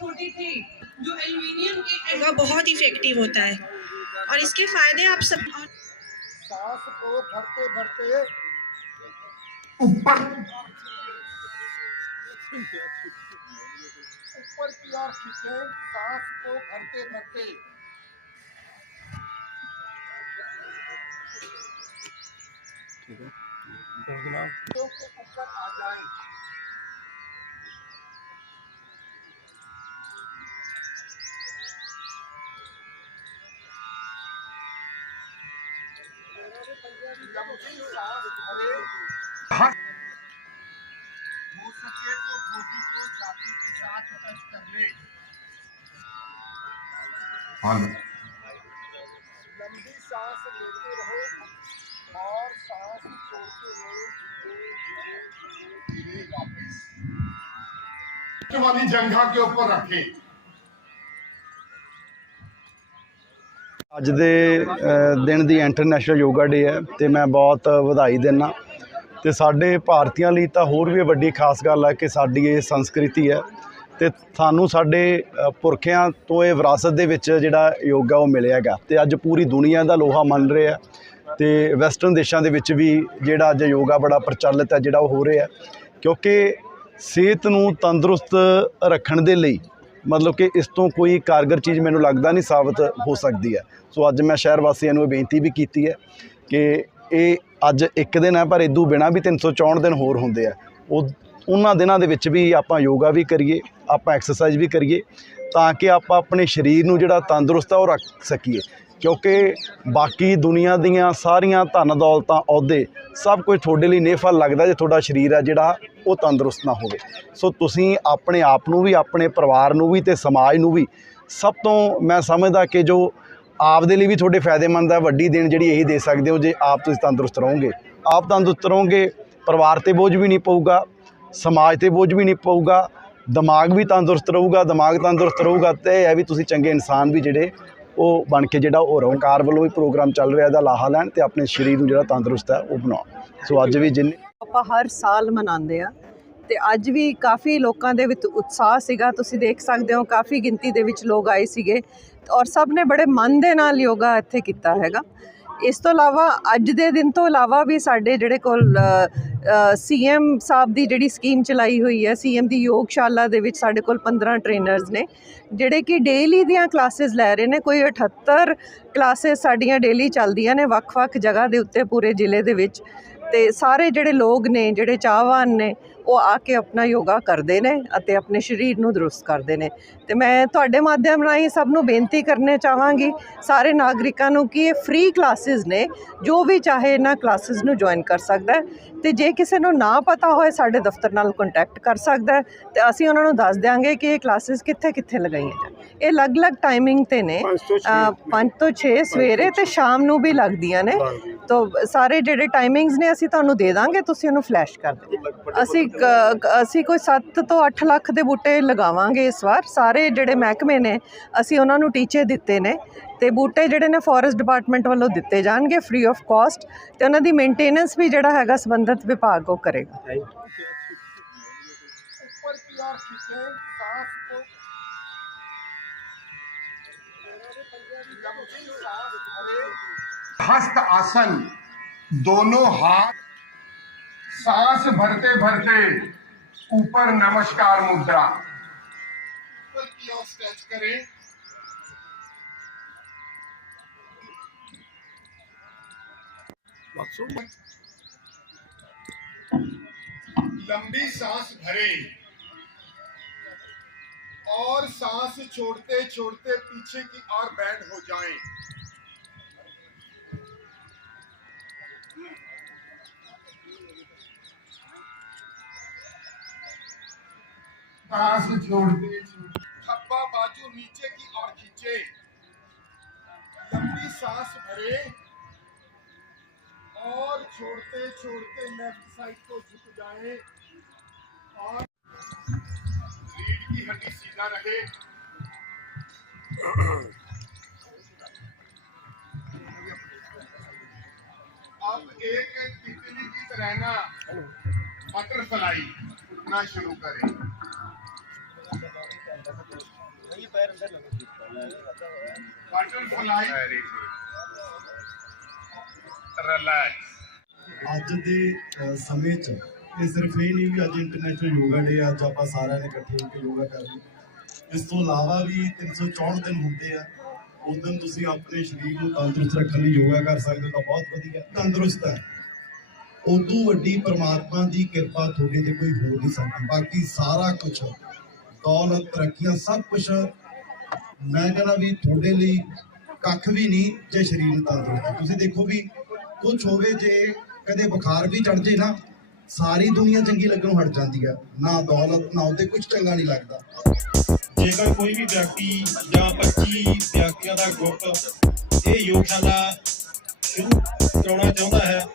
छोटे थे जो एल्यूमिनियम के बहुत इफ़ेक्टिव होता है। और इसके फ़ायदे आप सब सांस को भरते भरते ऊपर। ऊपर की ओर खींचे सांस को भरते भरते। तो के ऊपर आ जाए। लंबी सांस लेते रहो और सांस छोड़ते रहो धीरे धीरे धीरे धीरे वाली जंघा के ऊपर रखें। ਅੱਜ ਦੇ ਦਿਨ ਦੀ ਇੰਟਰਨੈਸ਼ਨਲ ਯੋਗਾ ਡੇ ਹੈ ਤੇ ਮੈਂ ਬਹੁਤ ਵਧਾਈ ਦਿੰਦਾ। ਤੇ ਸਾਡੇ ਭਾਰਤੀਆਂ ਲਈ ਤਾਂ ਹੋਰ ਵੀ ਵੱਡੀ ਖਾਸ ਗੱਲ ਹੈ ਕਿ ਸਾਡੀ ਇਹ ਸੰਸਕ੍ਰਿਤੀ ਹੈ ਤੇ ਸਾਨੂੰ ਸਾਡੇ ਪੁਰਖਿਆਂ ਤੋਂ ਇਹ ਵਿਰਾਸਤ ਦੇ ਵਿੱਚ ਜਿਹੜਾ ਯੋਗਾ ਉਹ ਮਿਲਿਆ ਹੈਗਾ। ਤੇ ਅੱਜ ਪੂਰੀ ਦੁਨੀਆ ਦਾ ਲੋਹਾ ਮੰਨ ਰਿਹਾ ਤੇ ਵੈਸਟਰਨ ਦੇਸ਼ਾਂ ਦੇ ਵਿੱਚ ਵੀ ਜਿਹੜਾ ਅੱਜ ਯੋਗਾ ਬੜਾ ਪ੍ਰਚਲਿਤ ਹੈ, ਜਿਹੜਾ ਉਹ ਹੋ ਰਿਹਾ ਕਿਉਂਕਿ ਸਿਹਤ ਨੂੰ ਤੰਦਰੁਸਤ ਰੱਖਣ ਦੇ ਲਈ ਮਤਲਬ ਕਿ ਇਸ ਤੋਂ ਕੋਈ ਕਾਰਗਰ ਚੀਜ਼ ਮੈਨੂੰ ਲੱਗਦਾ ਨਹੀਂ ਸਾਬਤ ਹੋ ਸਕਦੀ ਹੈ। ਸੋ ਅੱਜ ਮੈਂ ਸ਼ਹਿਰ ਵਾਸੀਆਂ ਨੂੰ ਇਹ ਬੇਨਤੀ ਵੀ ਕੀਤੀ ਹੈ ਕਿ ਇਹ ਅੱਜ ਇੱਕ ਦਿਨ ਹੈ, ਪਰ ਇਦੋਂ ਬਿਨਾ ਵੀ 364 ਦਿਨ ਹੋਰ ਹੁੰਦੇ ਆ। ਉਹ, ਉਹਨਾਂ ਦਿਨਾਂ ਦੇ ਵਿੱਚ ਵੀ ਆਪਾਂ ਯੋਗਾ ਵੀ ਕਰੀਏ, ਆਪਾਂ ਐਕਸਰਸਾਈਜ਼ ਵੀ ਕਰੀਏ, ਤਾਂ ਕਿ ਆਪਾਂ ਆਪਣੇ ਸਰੀਰ ਨੂੰ ਜਿਹੜਾ ਤੰਦਰੁਸਤ ਆ, ਉਹ ਰੱਖ ਸਕੀਏ। ਕਿਉਂਕਿ ਬਾਕੀ ਦੁਨੀਆ ਦੀਆਂ ਸਾਰੀਆਂ ਧਨ ਦੌਲਤਾਂ ਅਹੁਦੇ ਸਭ ਕੁਝ ਤੁਹਾਡੇ ਲਈ ਨੇਫਲ ਲੱਗਦਾ ਜੇ ਤੁਹਾਡਾ ਸਰੀਰ ਹੈ ਜਿਹੜਾ ਉਹ ਤੰਦਰੁਸਤ ਨਾ ਹੋਵੇ। ਸੋ ਤੁਸੀਂ ਆਪਣੇ ਆਪ ਨੂੰ ਵੀ, ਆਪਣੇ ਪਰਿਵਾਰ ਨੂੰ ਵੀ ਤੇ ਸਮਾਜ ਨੂੰ ਵੀ ਸਭ ਤੋਂ ਮੈਂ ਸਮਝਦਾ ਕਿ ਜੋ ਆਪ ਦੇ ਲਈ ਵੀ ਤੁਹਾਡੇ ਫਾਇਦੇਮੰਦ ਹੈ ਵੱਡੀ ਦੇਣ ਜਿਹੜੀ ਇਹੀ ਦੇ ਸਕਦੇ ਹੋ, ਜੇ ਆਪ ਤੁਸੀਂ ਤੰਦਰੁਸਤ ਰਹੋਗੇ। ਆਪ ਤੰਦਰੁਸਤ ਰਹੋਗੇ, ਪਰਿਵਾਰ ਤੇ ਬੋਝ ਵੀ ਨਹੀਂ ਪਊਗਾ, ਸਮਾਜ ਤੇ ਬੋਝ ਵੀ ਨਹੀਂ ਪਊਗਾ, ਦਿਮਾਗ ਵੀ ਤੰਦਰੁਸਤ ਰਹੂਗਾ, ਦਿਮਾਗ ਤੰਦਰੁਸਤ ਰਹੂਗਾ ਤੇ ਇਹ ਹੈ ਵੀ ਤੁਸੀਂ ਚੰਗੇ ਇਨਸਾਨ ਵੀ ਜਿਹੜੇ ਉਹ ਬਣ ਕੇ ਜਿਹੜਾ ਉਹ ਰਹੋ। ਕਾਰ ਵੱਲੋਂ ਵੀ ਪ੍ਰੋਗਰਾਮ ਚੱਲ ਰਿਹਾ ਇਹਦਾ ਲਾਹਾ ਲੈਣ ਤੇ ਆਪਣੇ ਸਰੀਰ ਨੂੰ ਜਿਹੜਾ ਤੰਦਰੁਸਤ ਹੈ ਉਹ ਬਣਾਓ। ਸੋ ਅੱਜ ਵੀ ਜਿੰਨੇ ਆਪਾਂ ਹਰ ਸਾਲ ਮਨਾਉਂਦੇ ਆ ਤੇ ਅੱਜ ਵੀ ਕਾਫੀ ਲੋਕਾਂ ਦੇ ਵਿੱਚ ਉਤਸ਼ਾਹ ਸੀਗਾ। ਤੁਸੀਂ ਦੇਖ ਸਕਦੇ ਹੋ ਕਾਫੀ ਗਿਣਤੀ ਦੇ ਵਿੱਚ ਲੋਕ ਆਏ ਸੀਗੇ ਔਰ ਸਭ ਨੇ ਬੜੇ ਮਨ ਦੇ ਨਾਲ ਯੋਗਾ ਇੱਥੇ ਕੀਤਾ ਹੈਗਾ। ਇਸ ਤੋਂ ਇਲਾਵਾ ਅੱਜ ਦੇ ਦਿਨ ਤੋਂ ਇਲਾਵਾ ਵੀ ਸਾਡੇ ਜਿਹੜੇ ਕੋਲ ਸੀਐਮ ਸਾਹਿਬ ਦੀ ਜਿਹੜੀ ਸਕੀਮ ਚਲਾਈ ਹੋਈ ਹੈ, ਸੀਐਮ ਦੀ ਯੋਗਸ਼ਾਲਾ ਦੇ ਵਿੱਚ ਸਾਡੇ ਕੋਲ 15 ਟ੍ਰੇਨਰਸ ਨੇ, ਜਿਹੜੇ ਕਿ ਡੇਲੀ ਦੀਆਂ ਕਲਾਸਿਸ ਲੈ ਰਹੇ ਨੇ। ਕੋਈ 78 ਕਲਾਸਿਸ ਸਾਡੀਆਂ ਡੇਲੀ ਚੱਲਦੀਆਂ ਨੇ ਵੱਖ-ਵੱਖ ਜਗ੍ਹਾ ਦੇ ਉੱਤੇ ਪੂਰੇ ਜ਼ਿਲ੍ਹੇ ਦੇ ਵਿੱਚ। ਤੇ ਸਾਰੇ ਜਿਹੜੇ ਲੋਕ ਨੇ, ਜਿਹੜੇ ਚਾਹਵਾਨ ਨੇ, ਉਹ ਆ ਕੇ ਆਪਣਾ ਯੋਗਾ ਕਰਦੇ ਨੇ ਅਤੇ ਆਪਣੇ ਸਰੀਰ ਨੂੰ ਦਰੁਸਤ ਕਰਦੇ ਨੇ। ਤੇ ਮੈਂ ਤੁਹਾਡੇ ਮਾਧਿਅਮ ਰਾਹੀਂ ਸਭ ਨੂੰ ਬੇਨਤੀ ਕਰਨੇ ਚਾਹਾਂਗੀ ਸਾਰੇ ਨਾਗਰਿਕਾਂ ਨੂੰ ਕਿ ਇਹ ਫ੍ਰੀ ਕਲਾਸਿਸ ਨੇ, ਜੋ ਵੀ ਚਾਹੇ ਇਹਨਾਂ ਕਲਾਸਿਸ ਨੂੰ ਜੁਆਇਨ ਕਰ ਸਕਦਾ ਹੈ। ਤੇ ਜੇ ਕਿਸੇ ਨੂੰ ਨਾ ਪਤਾ ਹੋਏ, ਸਾਡੇ ਦਫ਼ਤਰ ਨਾਲ ਕੰਟੈਕਟ ਕਰ ਸਕਦਾ ਹੈ। ਤੇ ਅਸੀਂ ਉਹਨਾਂ ਨੂੰ ਦੱਸ ਦਿਆਂਗੇ ਕਿ ਇਹ ਕਲਾਸਿਸ ਕਿੱਥੇ ਕਿੱਥੇ ਲਗਾਈਆਂ ਜਾਣ। ਇਹ ਅਲੱਗ-ਅਲੱਗ ਟਾਈਮਿੰਗ ਤੇ ਨੇ। 5 ਤੋਂ 6 ਸਵੇਰੇ ਤੇ ਸ਼ਾਮ ਨੂੰ ਵੀ ਲੱਗਦੀਆਂ ਨੇ। ਤੋ ਸਾਰੇ ਜਿਹੜੇ ਟਾਈਮਿੰਗਸ ਨੇ ਅਸੀਂ ਤੁਹਾਨੂੰ ਦੇ ਦਾਂਗੇ ਤੁਸੀਂ ਉਹਨੂੰ ਫਲੈਸ਼ ਕਰ ਦਿਓ। ਅਸੀਂ ਅਸੀਂ ਕੋਈ 7 ਤੋਂ 8 ਲੱਖ ਦੇ ਬੂਟੇ ਲਗਾਵਾਂਗੇ ਇਸ ਵਾਰ। ਸਾਰੇ ਜਿਹੜੇ ਮਹਿਕਮੇ ਨੇ ਅਸੀਂ ਉਹਨਾਂ ਨੂੰ ਟੀਚੇ ਦਿੱਤੇ ਨੇ। ਤੇ ਬੂਟੇ ਜਿਹੜੇ ਨੇ ਫੋਰੈਸਟ ਡਿਪਾਰਟਮੈਂਟ ਵੱਲੋਂ ਦਿੱਤੇ ਜਾਣਗੇ ਫ੍ਰੀ ਆਫ ਕਾਸਟ ਤੇ ਉਹਨਾਂ ਦੀ ਮੇਨਟੇਨੈਂਸ ਵੀ ਜਿਹੜਾ ਹੈਗਾ ਸੰਬੰਧਿਤ ਵਿਭਾਗ ਉਹ ਕਰੇਗਾ। ਉੱਪਰ ਪੀਆਰ ਖਿੱਚੇ ਸਾਫ਼ ਕੋ हस्त आसन, दोनों हाथ, सांस भरते भरते, ऊपर नमस्कार मुद्रा। स्ट्रेच करें लंबी सांस भरें। और सांस छोड़ते छोड़ते पीछे की ओर बैंड हो जाएँ। सांस छोड़ते छोड़ते। खब्बा बाजू नीचे की ओर खींचे। लंबी सांस भरे। और छोड़ते छोड़ते लेफ़्ट साइड को झुक जाए। और रीढ़ की हड्डी सीधा रहे अब एक तितली की तरह ना बटरफ्लाई उठना शुरू करें बटरफ्लाई रिलैक्स ਅੱਜ ਦੇ ਅ, ਸਮੇਂ 'ਚ ਇਹ ਸਿਰਫ ਇਹ ਨਹੀਂ ਵੀ ਅੱਜ ਇੰਟਰਨੈਸ਼ਨਲ ਯੋਗਾ ਡੇ ਅੱਜ ਆਪਾਂ ਸਾਰਿਆਂ ਨੇ ਇਕੱਠੇ ਹੋ ਕੇ ਯੋਗਾ ਕਰ ਲਈ। ਇਸ ਤੋਂ ਇਲਾਵਾ ਵੀ 364 ਦਿਨ ਹੁੰਦੇ ਆ। ਉਸ ਦਿਨ ਤੁਸੀਂ ਆਪਣੇ ਸਰੀਰ ਨੂੰ ਤੰਦਰੁਸਤ ਰੱਖਣ ਲਈ ਯੋਗਾ ਕਰ ਸਕਦੇ ਹੋ, ਤਾਂ ਬਹੁਤ ਵਧੀਆ, ਤੰਦਰੁਸਤ ਹੈ। ਉਦੋਂ ਵੱਡੀ ਪਰਮਾਤਮਾ ਦੀ ਕਿਰਪਾ ਤੁਹਾਡੇ ਤੇ ਕੋਈ ਹੋ ਨਹੀਂ ਸਕਦੀ ਬਾਕੀ ਸਾਰਾ ਕੁਝ ਦੌਲਤ, ਤਰੱਕੀਆਂ, ਸਭ ਕੁਝ ਮੈਂ ਕਹਿੰਦਾ ਵੀ ਤੁਹਾਡੇ ਲਈ ਕੱਖ ਵੀ ਨਹੀਂ ਜੇ ਸਰੀਰ ਨੂੰ ਤੰਦਰੁਸਤ ਹੈ। ਤੁਸੀਂ ਦੇਖੋ ਵੀ ਕੁਝ ਹੋਵੇ ਜੇ ਕਦੇ ਬੁਖਾਰ ਵੀ ਚੜ ਜੇ ਨਾ ਸਾਰੀ ਦੁਨੀਆ ਚੰਗੀ ਲੱਗਣੋਂ ਹਟ ਜਾਂਦੀ ਆ। ਨਾ ਦੌਲਤ, ਨਾ ਉਹਦੇ ਕੁਝ ਚੰਗਾ ਨਹੀਂ ਲੱਗਦਾ। ਜੇਕਰ ਕੋਈ ਵੀ ਵਿਅਕਤੀ ਜਾਂ 25 ਵਿਅਕਤੀਆਂ ਦਾ ਗਰੁੱਪ ਇਹ ਯੋਗਸ਼ਾਲਾ ਸ਼ੁਰੂ ਕਰਾਉਣਾ ਚਾਹੁੰਦਾ ਹੈ